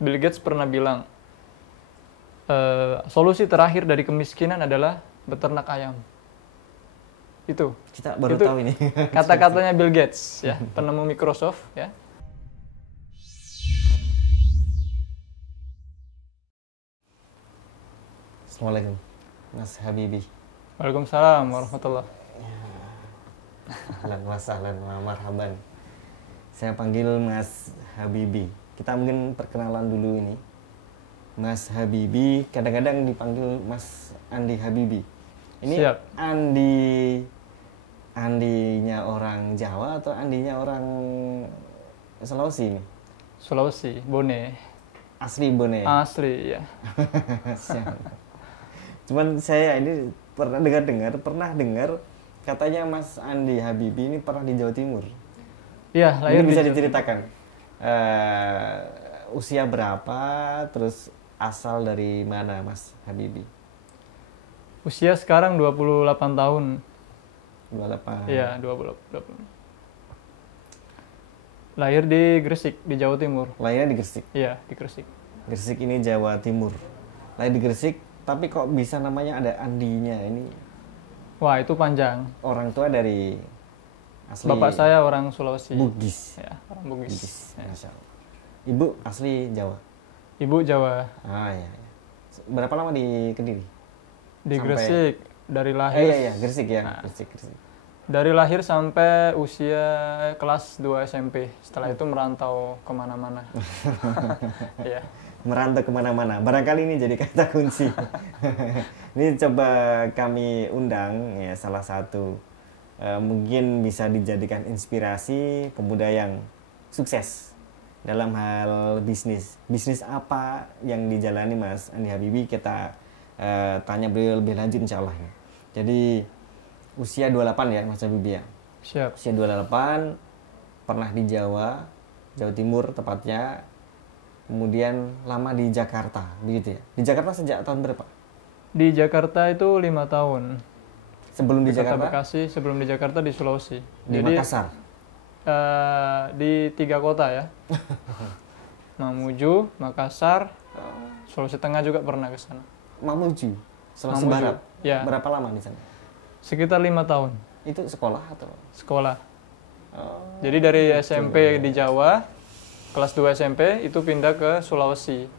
Bill Gates pernah bilang, solusi terakhir dari kemiskinan adalah beternak ayam. Itu. Kita baru Itu tahu ini. kata-katanya Bill Gates, ya, penemu Microsoft, ya. Assalamualaikum, Mas Habibi. Waalaikumsalam warahmatullah. Ahlan wa sahlan wa marhaban. Saya panggil Mas Habibi. Kita mungkin perkenalan dulu ini. Mas Habibi, kadang-kadang dipanggil Mas Andi Habibi. Ini Siap. Andinya orang Jawa atau Andinya orang Sulawesi ini? Sulawesi, Bone. Asli Bone. Asli, ya. Siap. Cuman saya ini pernah dengar katanya Mas Andi Habibi ini pernah di Jawa Timur. Iya, lahir Mungkin di bisa Jawa- diceritakan usia berapa, terus asal dari mana Mas Habibi? Usia sekarang 28 tahun. 28. Iya, 28. Lahir di Gresik, di Jawa Timur. Lahirnya di Gresik. Iya, di Gresik. Gresik ini Jawa Timur. Lahir di Gresik, tapi kok bisa namanya ada Andinya ini? Wah, itu panjang. Orang tua dari asli Bapak saya orang Sulawesi. Bugis. Ya, orang Bugis. Bugis. Ya. Masya Allah. Ibu asli Jawa. Ibu Jawa. Ah ya. Berapa lama di Kediri? Di Sampai- Gresik dari lahir. Iya, Gresik ya. Nah. Gresik. Dari lahir sampai usia kelas 2 SMP. Setelah itu merantau kemana-mana. Iya. Merantau kemana-mana. Barangkali ini jadi kata kunci. Ini coba kami undang ya salah satu mungkin bisa dijadikan inspirasi pemuda yang sukses dalam hal bisnis. Bisnis apa yang dijalani Mas Andi Habibi, kita tanya beliau lebih lanjut insya Allah. Jadi usia 28 ya Mas Habibi ya. Siap. Usia 28, pernah di Jawa Timur tepatnya. Kemudian lama di Jakarta, begitu ya. Di Jakarta sejak tahun berapa? Di Jakarta itu 5 tahun. Sebelum di Kota Jakarta? Bekasi, sebelum di Jakarta di Sulawesi. Di Makassar. Di 3 kota ya. Mamuju, Makassar, Sulawesi Tengah juga pernah ke sana. Mamuju, Sulawesi Mamuju, Barat. ya. Berapa lama di sana? Sekitar 5 tahun Itu sekolah atau? sekolah. Oh, Jadi dari SMP di Jawa, kelas 2 SMP itu pindah ke Sulawesi.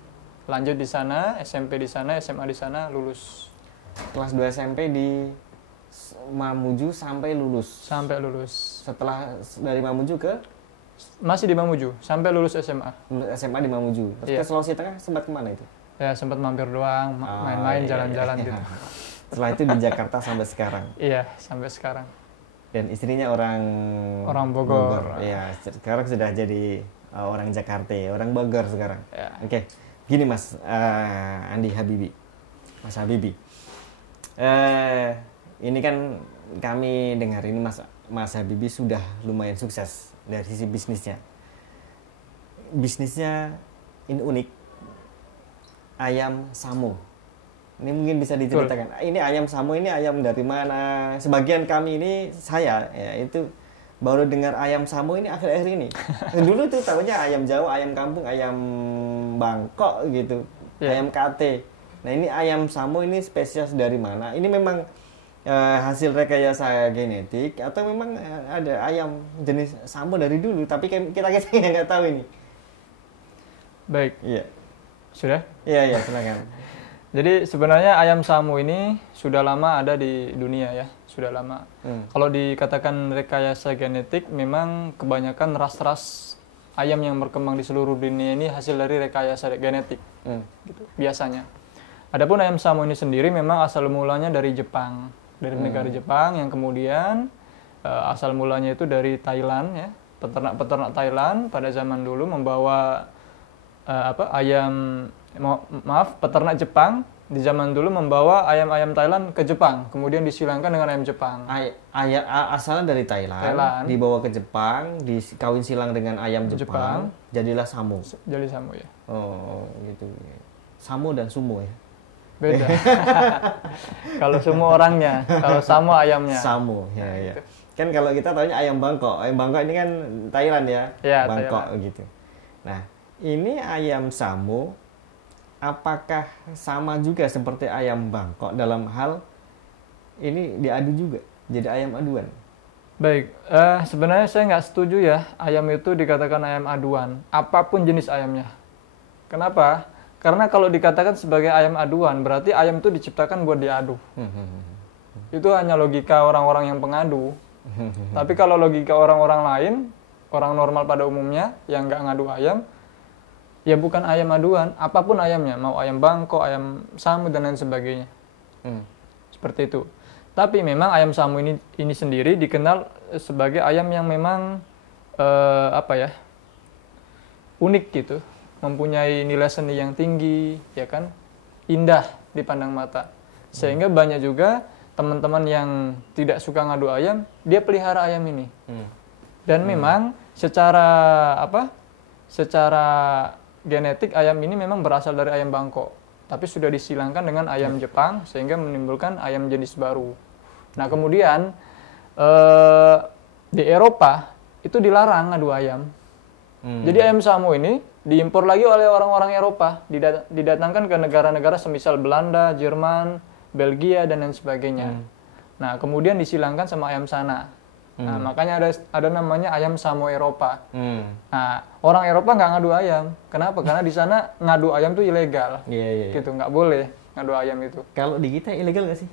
Lanjut di sana, SMP di sana, SMA di sana, lulus. kelas 2 SMP di Mamuju sampai lulus. Sampai lulus. Setelah dari Mamuju ke Masih di Mamuju, sampai lulus SMA. lulus SMA di Mamuju. Terus Iya. ke Sulawesi Tengah sempat kemana itu? Ya sempat mampir doang, Oh, main-main, iya, jalan-jalan iya. gitu. Setelah itu di Jakarta sampai sekarang. Iya, sampai sekarang. Dan istrinya orang Bogor. Iya, sekarang sudah jadi orang Jakarta, orang Bogor sekarang. Ya. Oke, gini Mas Andi Habibi, Mas Habibi. Ini kan kami dengar ini Mas Habibi sudah lumayan sukses dari sisi bisnisnya. Bisnisnya ini unik, ayam samu. Ini mungkin bisa diceritakan. Ini ayam samu ini ayam dari mana? Sebagian kami ini saya ya itu baru dengar ayam samu ini akhir-akhir ini. Dulu tuh tahunya ayam Jawa, ayam kampung, ayam Bangkok gitu, Ya. ayam kate. Nah ini ayam samu ini spesies dari mana? Ini memang hasil rekayasa genetik atau memang ada ayam jenis samu dari dulu? Tapi kita nggak tahu ini. Baik, Iya, sudah. iya silakan. Jadi sebenarnya ayam samu ini sudah lama ada di dunia ya, sudah lama. Kalau dikatakan rekayasa genetik, memang kebanyakan ras-ras ayam yang berkembang di seluruh dunia ini hasil dari rekayasa genetik, gitu, biasanya. Adapun ayam samu ini sendiri memang asal mulanya dari Jepang, dari negara Jepang yang kemudian asal mulanya itu dari Thailand ya, peternak-peternak Thailand pada zaman dulu membawa peternak Jepang di zaman dulu membawa ayam-ayam Thailand ke Jepang, kemudian disilangkan dengan ayam Jepang. Asalnya dari Thailand, dibawa ke Jepang, dikawin silang dengan ayam Jepang, jadilah samu. Jadi samu ya. Oh, gitu. Samu dan sumo ya. Beda. Kalau semua orangnya, kalau samu ayamnya. Samu, ya. Kan kalau kita tahunya ayam Bangkok. Ayam Bangkok ini kan Thailand ya. Ya, Bangkok Thailand. gitu. Nah, ini ayam Samu apakah sama juga seperti ayam Bangkok dalam hal ini diadu juga jadi ayam aduan? Baik, sebenarnya saya nggak setuju ya ayam itu dikatakan ayam aduan, apapun jenis ayamnya. Kenapa? Karena kalau dikatakan sebagai ayam aduan, berarti ayam itu diciptakan buat diadu. Itu hanya logika orang-orang yang pengadu. Tapi kalau logika orang-orang lain, orang normal pada umumnya yang nggak ngadu ayam, ya bukan ayam aduan, apapun ayamnya, mau ayam Bangkok, ayam Samu dan lain sebagainya. Seperti itu. Tapi memang ayam Samu ini sendiri dikenal sebagai ayam yang memang unik gitu, mempunyai nilai seni yang tinggi, ya kan, indah dipandang mata. Sehingga banyak juga teman-teman yang tidak suka ngadu ayam, dia pelihara ayam ini. Dan memang secara genetik ayam ini memang berasal dari ayam Bangkok, tapi sudah disilangkan dengan ayam Jepang sehingga menimbulkan ayam jenis baru. Nah kemudian di Eropa itu dilarang ngadu ayam. Jadi ayam Samu ini diimpor lagi oleh orang-orang Eropa, didatangkan ke negara-negara semisal Belanda, Jerman, Belgia dan lain sebagainya. Nah kemudian disilangkan sama ayam sana. Nah, makanya ada namanya ayam Samu Eropa. Nah, orang Eropa nggak ngadu ayam. Kenapa? Karena di sana ngadu ayam tuh ilegal. Gitu, nggak boleh ngadu ayam itu. Kalau di kita ilegal nggak sih?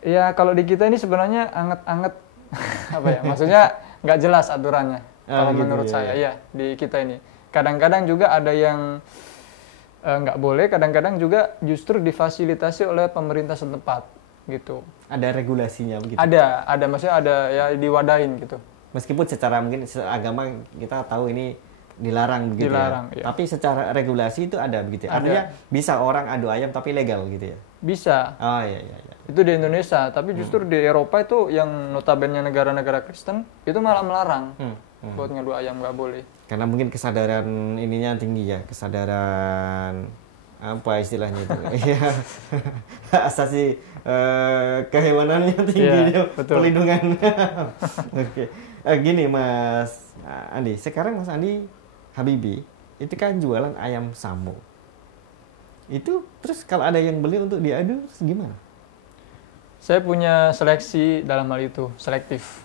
Ya, kalau di kita ini sebenarnya anget-anget maksudnya nggak jelas aturannya. Kalau gitu, menurut saya, ya di kita ini. Kadang-kadang juga ada yang nggak boleh, kadang-kadang juga justru difasilitasi oleh pemerintah setempat. Gitu. Ada regulasinya begitu? Ada, maksudnya ada ya diwadain gitu. Meskipun secara mungkin agama kita tahu ini dilarang begitu dilarang, ya. Tapi secara regulasi itu ada begitu ya? Artinya bisa orang adu ayam tapi legal gitu ya? Bisa. Oh iya. Itu di Indonesia, tapi justru di Eropa itu yang notabene negara-negara Kristen itu malah melarang buat ngadu ayam, nggak boleh. Karena mungkin kesadaran ininya tinggi ya, kesadaran apa istilahnya itu? Iya. Asasi kehewanannya tinggi, ya, perlindungan. Oke. Gini Mas Andi, sekarang Mas Andi Habibi itu kan jualan ayam Samu. Itu terus kalau ada yang beli untuk diadu gimana? Saya punya seleksi dalam hal itu, selektif.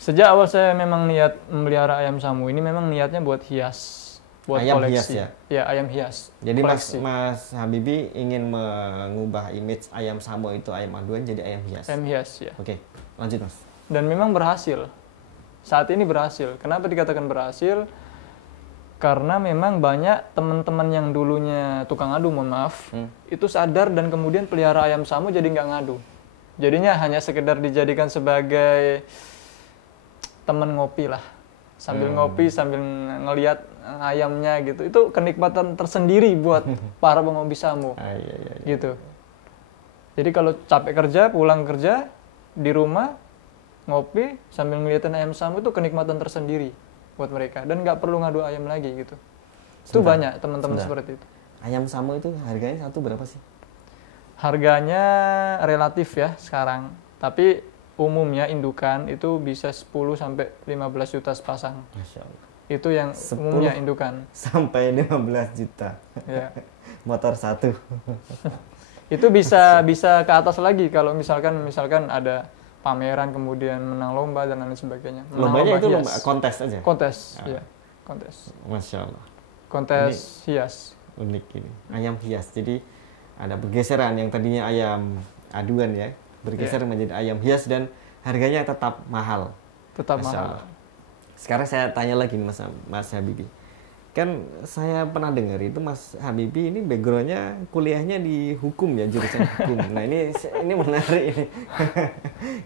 Sejak awal saya memang niat memelihara ayam Samu ini memang niatnya buat hias. Buat ayam koleksi. Hias ya? Ya, ayam hias. Jadi Mas Habibi ingin mengubah image ayam Samu itu ayam aduan jadi ayam hias? Ayam hias, ya. Oke, lanjut Mas. Dan memang berhasil. Saat ini berhasil. Kenapa dikatakan berhasil? Karena memang banyak teman-teman yang dulunya tukang adu, mohon maaf, itu sadar dan kemudian pelihara ayam Samu jadi nggak ngadu. Jadinya hanya sekedar dijadikan sebagai teman ngopi lah. Sambil ngopi, sambil ngelihat ayamnya gitu. Itu kenikmatan tersendiri buat para penghobi Samu. Gitu. Jadi kalau capek kerja, pulang kerja, di rumah, ngopi, sambil ngeliatin ayam Samu itu kenikmatan tersendiri buat mereka. Dan nggak perlu ngadu ayam lagi gitu. Itu banyak teman-teman seperti itu. Ayam Samu itu harganya satu berapa sih? Harganya relatif ya sekarang. Tapi umumnya indukan itu bisa 10 sampai 15 juta sepasang. Masya Allah. Itu yang umumnya indukan. Sampai 15 juta. Ya. Motor satu. Itu bisa ke atas lagi kalau misalkan ada pameran kemudian menang lomba dan lain sebagainya. Lombanya itu lomba kontes aja? Kontes, ya. Kontes. Masya Allah. Kontes ini hias. Unik ini. Ayam hias. Jadi ada pergeseran yang tadinya ayam aduan ya. Bergeser menjadi ayam hias dan harganya tetap mahal. Tetap mahal. Sekarang saya tanya lagi nih Mas Habibi. Kan saya pernah dengar itu Mas Habibi ini backgroundnya kuliahnya di hukum ya, jurusan hukum. Nah ini menarik ini.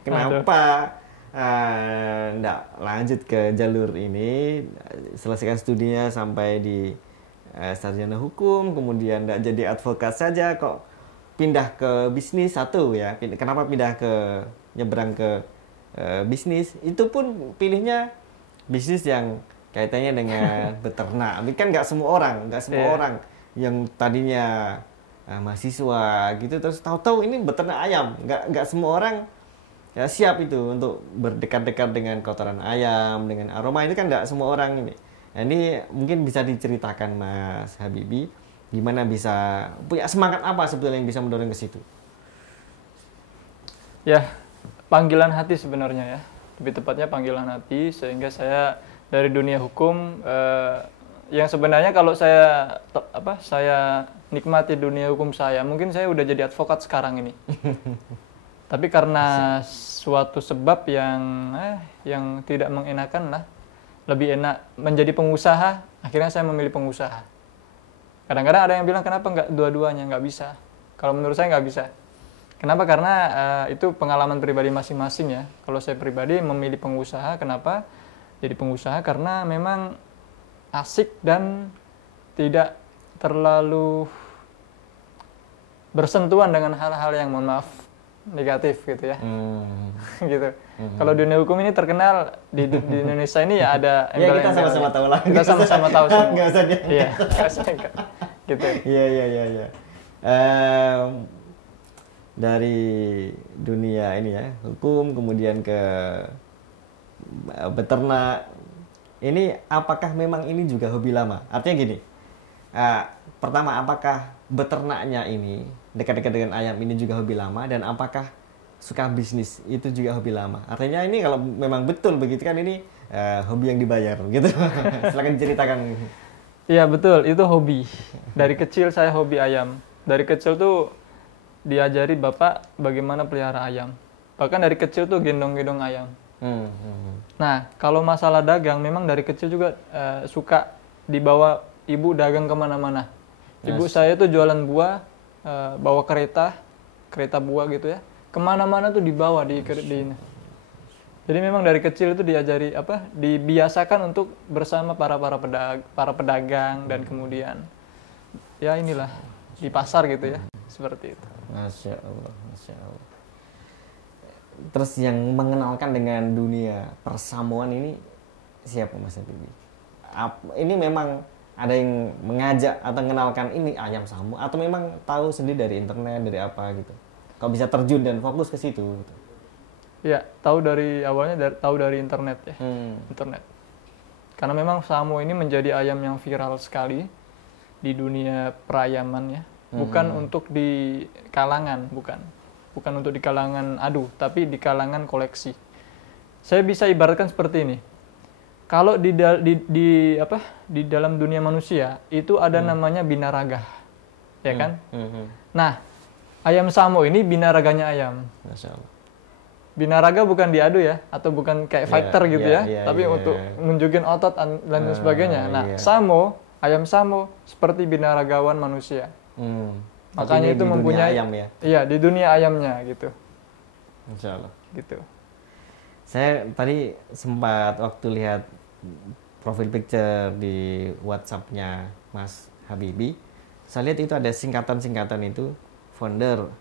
Kenapa enggak lanjut ke jalur ini, selesaikan studinya sampai di sarjana hukum, kemudian enggak jadi advokat saja, kok pindah ke bisnis satu ya? Kenapa pindah ke nyebrang ke bisnis? Itu pun pilihnya bisnis yang kaitannya dengan beternak. Kan nggak semua orang yang tadinya mahasiswa gitu terus tahu-tahu ini beternak ayam. Nggak semua orang ya siap itu untuk berdekat-dekat dengan kotoran ayam, dengan aroma. Ini kan nggak semua orang ini. Nah, ini mungkin bisa diceritakan Mas Habibie, gimana bisa punya semangat apa sebetulnya yang bisa mendorong ke situ? Ya, panggilan hati sebenarnya ya. Lebih tepatnya panggilan hati, sehingga saya dari dunia hukum yang sebenarnya kalau saya nikmati dunia hukum saya, mungkin saya udah jadi advokat sekarang ini. Tapi karena suatu sebab yang tidak mengenakan lah, lebih enak menjadi pengusaha, akhirnya saya memilih pengusaha. Kadang-kadang ada yang bilang kenapa nggak dua-duanya, nggak bisa. Kalau menurut saya nggak bisa. Kenapa? Karena itu pengalaman pribadi masing-masing ya. Kalau saya pribadi memilih pengusaha, kenapa? Jadi pengusaha karena memang asik dan tidak terlalu bersentuhan dengan hal-hal yang mohon maaf negatif gitu ya. Gitu. Kalau dunia hukum ini terkenal di Indonesia ini ya ada ya kita sama-sama tahu lah. Kita sama-sama tahu semua. Nggak usah dia. Iya, gitu. Iya. Dari dunia ini ya, hukum kemudian ke beternak. Ini apakah memang ini juga hobi lama? Artinya gini, pertama apakah beternaknya ini dekat-dekat dengan ayam ini juga hobi lama, dan apakah suka bisnis itu juga hobi lama? Artinya ini kalau memang betul begitu kan ini hobi yang dibayar gitu. Silakan diceritakan. Iya betul, itu hobi. Dari kecil saya hobi ayam. Dari kecil tuh diajari bapak bagaimana pelihara ayam. Bahkan dari kecil tuh gendong-gendong ayam. Nah, kalau masalah dagang, memang dari kecil juga suka dibawa ibu dagang kemana-mana. Ibu saya tuh jualan buah, bawa kereta buah gitu ya. Kemana-mana tuh dibawa di ini. Jadi memang dari kecil itu diajari dibiasakan untuk bersama para pedagang dan kemudian ya inilah di pasar gitu ya, seperti itu. Masya Allah. Terus yang mengenalkan dengan dunia persamuan ini siapa Mas Habibie? Ini memang ada yang mengajak atau mengenalkan ini ayam samu, atau memang tahu sendiri dari internet, dari apa gitu? Kalau bisa terjun dan fokus ke situ gitu. Ya, tahu dari internet ya. Internet. Karena memang samu ini menjadi ayam yang viral sekali di dunia perayaman ya. Bukan untuk di kalangan, bukan untuk di kalangan adu, tapi di kalangan koleksi. Saya bisa ibaratkan seperti ini. Kalau di dalam dunia manusia itu ada namanya binaraga, ya kan? Nah, ayam samu ini binaraganya ayam. Masya Allah. Binaraga bukan diadu ya, atau bukan kayak fighter gitu ya, tapi untuk nunjukin otot dan sebagainya. Nah, ayam samu seperti binaragawan manusia. Makanya itu mempunyai ayam ya. Iya, di dunia ayamnya gitu. Insya Allah. Gitu. Saya tadi sempat waktu lihat profil picture di WhatsApp-nya Mas Habibie, saya lihat itu ada singkatan itu founder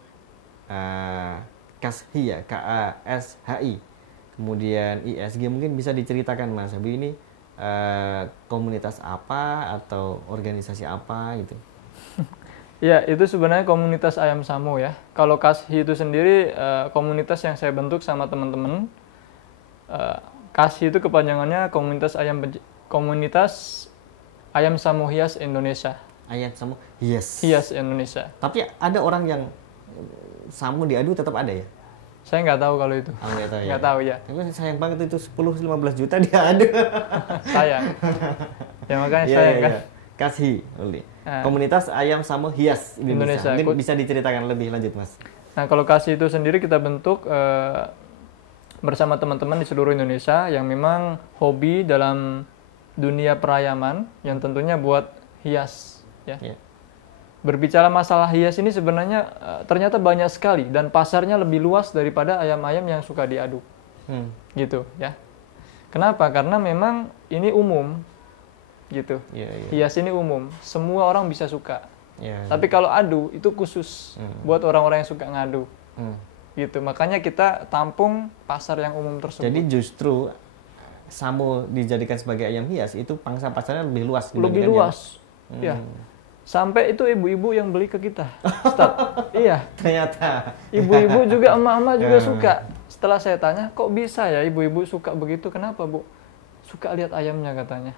KASHI ya, KASHI. Kemudian ISG, mungkin bisa diceritakan Mas Habibie ini komunitas apa atau organisasi apa gitu. Ya, itu sebenarnya komunitas ayam samu ya. Kalau KASHI itu sendiri komunitas yang saya bentuk sama teman-teman. KASHI itu kepanjangannya komunitas ayam samu hias Indonesia. Ayam samu hias. Hias Indonesia. Tapi ada orang yang samu diadu tetap ada ya? Saya nggak tahu kalau itu. Nggak tahu ya. Tapi sayang banget itu 10-15 juta diadu. Sayang. Ya makanya sayang kan. KASHI, komunitas ayam samu hias Indonesia. Mungkin bisa diceritakan lebih lanjut Mas. Nah, kalau KASHI itu sendiri kita bentuk bersama teman-teman di seluruh Indonesia yang memang hobi dalam dunia perayaman, yang tentunya buat hias ya. Berbicara masalah hias ini sebenarnya ternyata banyak sekali dan pasarnya lebih luas daripada ayam-ayam yang suka diadu. Gitu ya. Kenapa? Karena memang ini umum. Gitu. Hias ini umum, semua orang bisa suka. Tapi kalau adu itu khusus buat orang-orang yang suka ngadu. Gitu. Makanya kita tampung pasar yang umum tersebut. Jadi justru samu dijadikan sebagai ayam hias itu pangsa pasarnya lebih luas. Lebih luas. Ya. Sampai itu ibu-ibu yang beli ke kita. Iya. Ternyata. Ibu-ibu juga, emak-emak juga suka. Setelah saya tanya, kok bisa ya ibu-ibu suka begitu? Kenapa, Bu? suka lihat ayamnya katanya.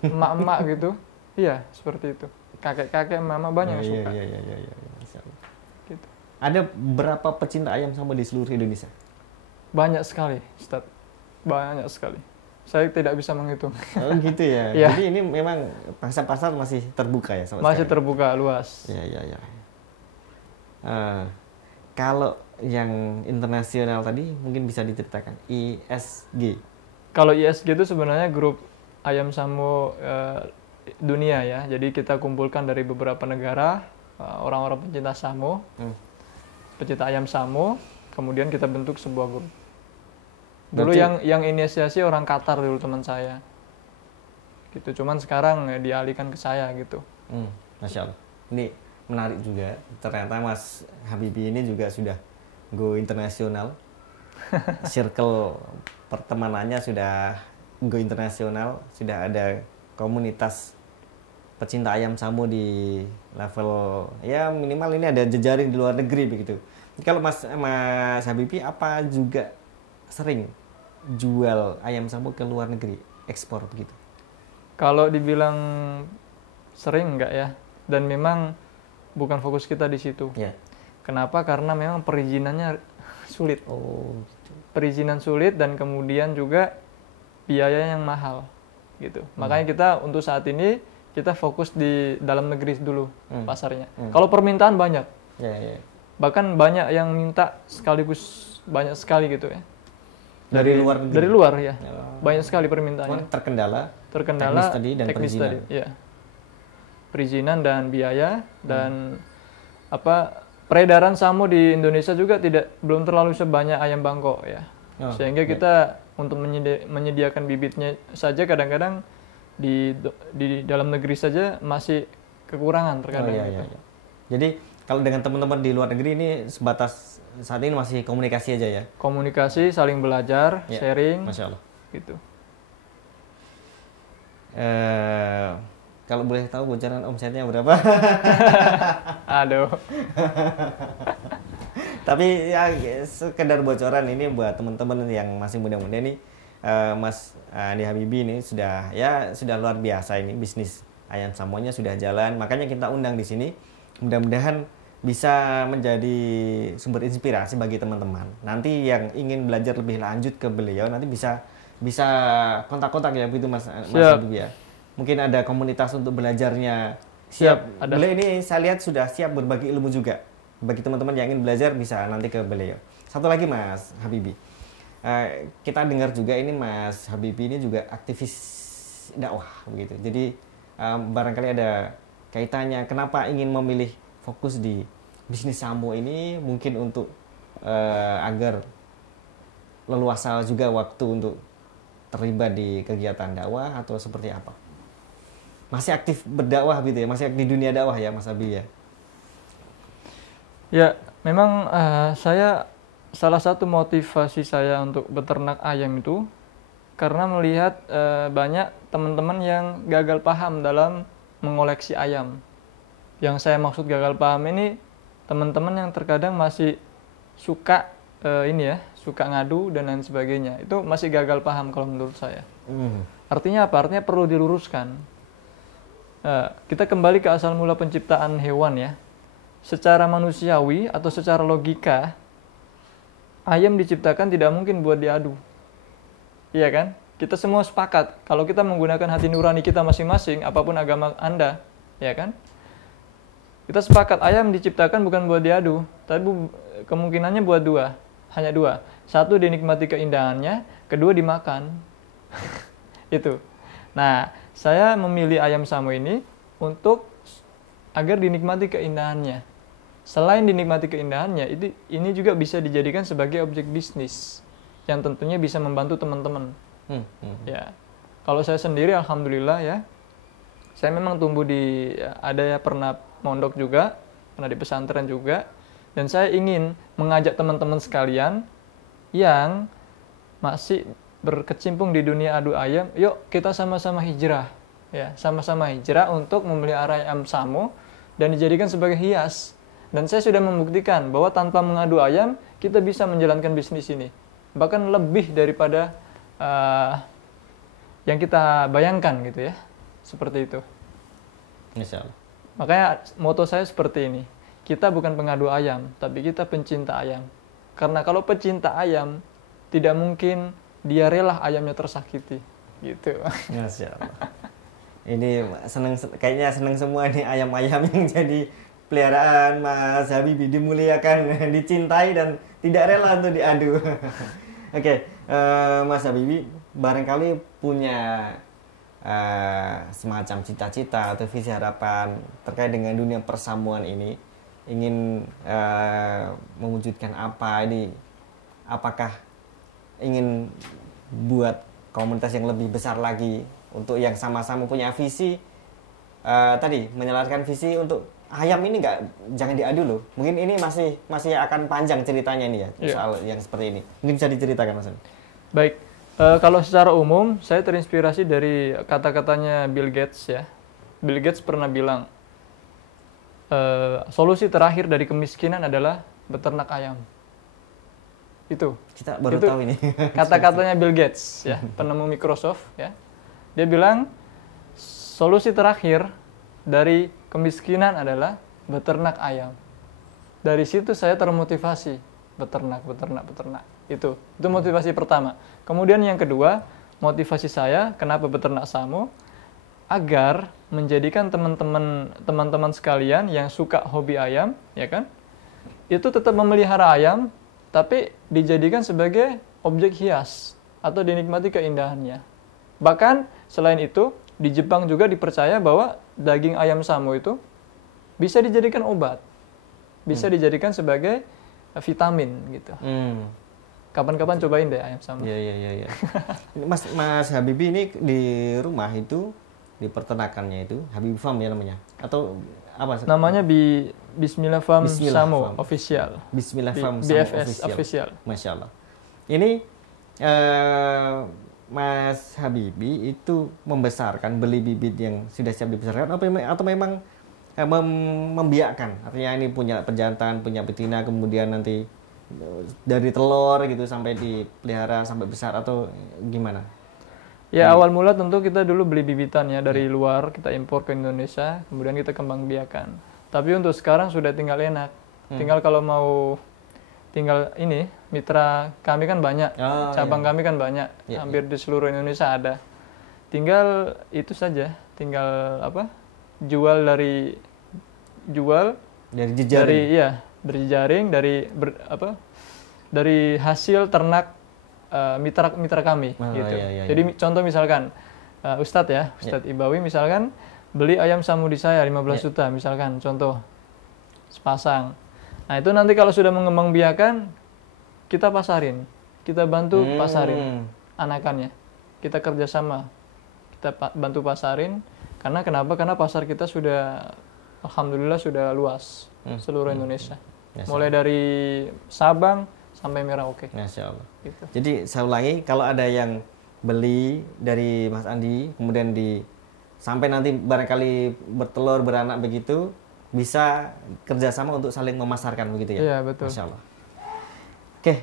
Emak-emak gitu. Iya, seperti itu. Kakek-kakek, mama banyak yang suka. Iya. Gitu. Ada berapa pecinta ayam Sammo di seluruh Indonesia? Banyak sekali, Ustaz. Banyak sekali. Saya tidak bisa menghitung. Oh gitu ya. Iya. Jadi ini memang pasar masih terbuka ya sampai Masih sekarang? terbuka, luas. Iya. Kalau yang internasional tadi mungkin bisa diceritakan, ISG. Kalau ISG itu sebenarnya grup ayam Sammo dunia ya. Jadi kita kumpulkan dari beberapa negara orang-orang pencinta Sammo, pencinta ayam Sammo, kemudian kita bentuk sebuah grup. Dulu yang inisiasi orang Qatar dulu, teman saya. Gitu. Cuman sekarang ya, dialihkan ke saya gitu. Masya Allah. Ini menarik juga. Ternyata Mas Habibie ini juga sudah go internasional. Circle pertemanannya sudah go internasional. Sudah ada komunitas pecinta ayam Sammo di level ya minimal ini ada jejaring di luar negeri begitu. Kalau Mas Habibie apa juga sering jual ayam Sammo ke luar negeri, ekspor begitu? Kalau dibilang sering enggak ya, dan memang bukan fokus kita di situ. Ya. Kenapa? Karena memang perizinannya sulit. Gitu. Perizinan sulit dan kemudian juga biaya yang mahal gitu. Makanya kita untuk saat ini kita fokus di dalam negeri dulu pasarnya. Kalau permintaan banyak. Ya. Bahkan banyak yang minta sekaligus, banyak sekali gitu ya. Dari luar negeri? Dari luar ya. Banyak sekali permintaannya. Terkendala teknis tadi dan perizinan. Tadi, ya. Perizinan dan biaya dan peredaran Sammo di Indonesia juga belum terlalu sebanyak ayam Bangkok ya. Sehingga kita untuk menyediakan bibitnya saja kadang-kadang di dalam negeri saja masih kekurangan terkadang. Iya. Jadi kalau dengan teman-teman di luar negeri ini sebatas saat ini masih komunikasi aja ya? Komunikasi, saling belajar, sharing. Masya Allah. Gitu. Kalau boleh tahu bocoran omsetnya berapa? Aduh. Tapi ya sekedar bocoran ini buat teman-teman yang masih muda-muda nih, Mas Andi Habibie ini sudah luar biasa ini, bisnis ayam Sammonya sudah jalan. Makanya kita undang di sini. Mudah-mudahan bisa menjadi sumber inspirasi bagi teman-teman. Nanti yang ingin belajar lebih lanjut ke beliau nanti bisa kontak-kontak ya begitu Mas Habibie ya. Mungkin ada komunitas untuk belajarnya. Siap. Beliau ini saya lihat sudah siap berbagi ilmu juga. Bagi teman-teman yang ingin belajar bisa nanti ke beliau. Satu lagi Mas Habibie. Kita dengar juga ini Mas Habibie ini juga aktivis dakwah begitu. Jadi barangkali ada kaitannya kenapa ingin memilih fokus di bisnis Sammo ini, mungkin untuk agar leluasa juga waktu untuk terlibat di kegiatan dakwah atau seperti apa? Masih aktif berdakwah gitu ya, masih aktif di dunia dakwah ya Mas Habibie ya? Ya, memang salah satu motivasi saya untuk beternak ayam itu karena melihat banyak teman-teman yang gagal paham dalam mengoleksi ayam. Yang saya maksud gagal paham ini teman-teman yang terkadang masih suka suka ngadu dan lain sebagainya. Itu masih gagal paham kalau menurut saya. Artinya apa? Artinya perlu diluruskan. Kita kembali ke asal mula penciptaan hewan ya. Secara manusiawi atau secara logika, ayam diciptakan tidak mungkin buat diadu. Iya kan? Kita semua sepakat kalau kita menggunakan hati nurani kita masing-masing, apapun agama Anda, ya kan? Kita sepakat ayam diciptakan bukan buat diadu, tapi kemungkinannya buat hanya dua. Satu, dinikmati keindahannya, kedua dimakan. Itu. Nah, saya memilih ayam Sammo ini untuk agar dinikmati keindahannya. Selain dinikmati keindahannya, ini juga bisa dijadikan sebagai objek bisnis yang tentunya bisa membantu teman-teman. Ya, kalau saya sendiri, alhamdulillah ya, saya memang tumbuh pernah mondok juga, pernah di pesantren juga, dan saya ingin mengajak teman-teman sekalian yang masih berkecimpung di dunia adu ayam, yuk kita sama-sama hijrah, ya, sama-sama hijrah untuk memelihara ayam Sammo dan dijadikan sebagai hias. Dan saya sudah membuktikan bahwa tanpa mengadu ayam, kita bisa menjalankan bisnis ini. Bahkan lebih daripada yang kita bayangkan gitu ya. Seperti itu. Insya Allah. Makanya moto saya seperti ini. Kita bukan pengadu ayam, tapi kita pencinta ayam. Karena kalau pecinta ayam, tidak mungkin dia rela ayamnya tersakiti. Gitu. Masya Allah. Ini kayaknya seneng semua nih ayam-ayam yang jadi peliharaan Mas Habibie, dimuliakan, dicintai dan tidak rela untuk diadu. Oke, Mas Habibie barangkali punya semacam cita-cita atau visi harapan terkait dengan dunia persamuan ini, ingin mewujudkan apa ini? Apakah ingin buat komunitas yang lebih besar lagi untuk yang sama-sama punya visi, tadi menyelaraskan visi untuk ayam ini jangan diadu loh. Mungkin ini masih akan panjang ceritanya nih ya, soal yang seperti ini. Mungkin bisa diceritakan Mas. Baik, kalau secara umum saya terinspirasi dari kata-katanya Bill Gates ya. Bill Gates pernah bilang solusi terakhir dari kemiskinan adalah beternak ayam. Itu kita baru tahu ini. Kata-katanya Bill Gates ya, penemu Microsoft ya. Dia bilang solusi terakhir dari kemiskinan adalah beternak ayam. Dari situ saya termotivasi beternak. Itu motivasi pertama. Kemudian yang kedua, motivasi saya kenapa beternak Samo, agar menjadikan teman-teman sekalian yang suka hobi ayam, ya kan? Itu tetap memelihara ayam, tapi dijadikan sebagai objek hias atau dinikmati keindahannya. Bahkan selain itu, di Jepang juga dipercaya bahwa daging ayam Samo itu bisa dijadikan obat, bisa dijadikan sebagai vitamin gitu. Kapan-kapan cobain deh ayam Samo. Iya. Mas Habibie ini di rumah itu, di peternakannya itu Habibie Farm ya namanya, atau apa? Namanya Bismillah Farm Samo Official. Bismillah Farm Samo BFS Official. Masya Allah. Ini Mas Habibie itu membesarkan, beli bibit yang sudah siap dibesarkan atau memang membiakkan? Artinya ini punya pejantan, punya betina, kemudian nanti dari telur gitu sampai dipelihara sampai besar, atau gimana? Ya, awal mula tentu kita dulu beli bibitan ya dari luar, kita impor ke Indonesia, kemudian kita kembang biakan. Tapi untuk sekarang sudah tinggal enak. Tinggal kalau mau ini, mitra kami kan banyak, cabang kami kan banyak, hampir di seluruh Indonesia ada. Tinggal itu saja, tinggal jual dari jejaring, dari hasil ternak mitra kami gitu. Jadi contoh misalkan Ustadz Ibawi misalkan beli ayam Samo di saya 15 juta misalkan, contoh sepasang. Nah itu nanti kalau sudah mengembang biakan, kita pasarin, kita bantu pasarin anakannya, kita kerjasama, kita bantu pasarin. Kenapa? Karena pasar kita sudah alhamdulillah sudah luas seluruh Indonesia, mulai dari Sabang sampai Merauke. Masya Allah. Gitu. Jadi saya ulangi, kalau ada yang beli dari Mas Andi, kemudian sampai nanti barangkali bertelur, beranak begitu, bisa kerjasama untuk saling memasarkan begitu ya? Iya, betul. Masya Allah. Oke,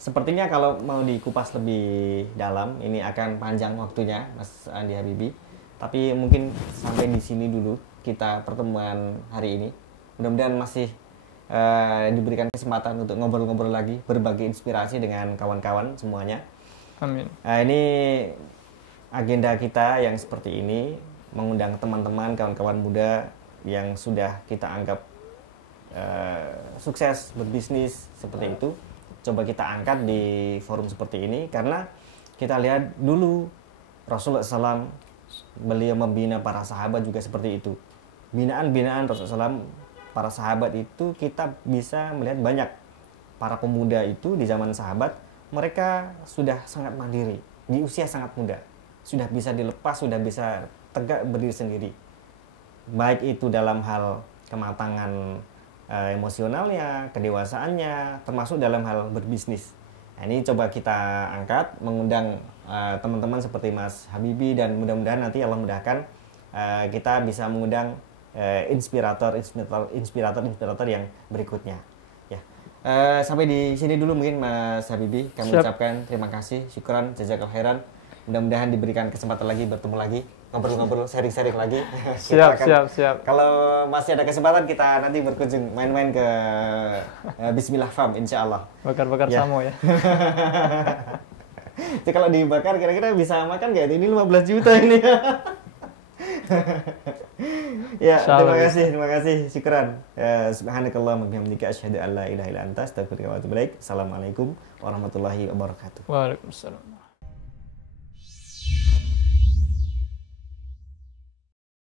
sepertinya kalau mau dikupas lebih dalam, ini akan panjang waktunya, Mas Andi Habibie. Tapi mungkin sampai di sini dulu kita pertemuan hari ini. Mudah-mudahan masih diberikan kesempatan untuk ngobrol-ngobrol lagi, berbagi inspirasi dengan kawan-kawan semuanya. Amin. Ini agenda kita yang seperti ini, mengundang teman-teman, kawan-kawan muda yang sudah kita anggap sukses berbisnis seperti itu. Coba kita angkat di forum seperti ini, karena kita lihat dulu Rasulullah SAW, beliau membina para sahabat juga seperti itu. Binaan-binaan Rasulullah SAW, para sahabat itu kita bisa melihat banyak para pemuda itu di zaman sahabat, mereka sudah sangat mandiri di usia sangat muda, sudah bisa dilepas, sudah bisa tegak berdiri sendiri, baik itu dalam hal kematangan emosionalnya, kedewasaannya, termasuk dalam hal berbisnis. Nah, ini coba kita angkat, mengundang teman-teman seperti Mas Habibie, dan mudah-mudahan nanti Allah mudahkan kita bisa mengundang inspirator yang berikutnya. Ya, sampai di sini dulu mungkin Mas Habibie. Kami ucapkan terima kasih, syukran, jazakallahu khairan. Mudah-mudahan diberikan kesempatan lagi, bertemu lagi, ngobrol-ngobrol, sharing-sharing lagi. Siap. Kalau masih ada kesempatan kita nanti berkunjung main-main ke Bismillah Farm, insya Allah. Bakar-bakar samo ya. Jadi kalau dibakar kira-kira bisa makan nggak? Ini 15 juta ini. Ya, terima kasih. Syukran. Subhanakallahumma bihamdika asyhadu an la ilaha illa anta astaghfiruka wa atubu ilaik. Assalamualaikum warahmatullahi wabarakatuh. Waalaikumsalam.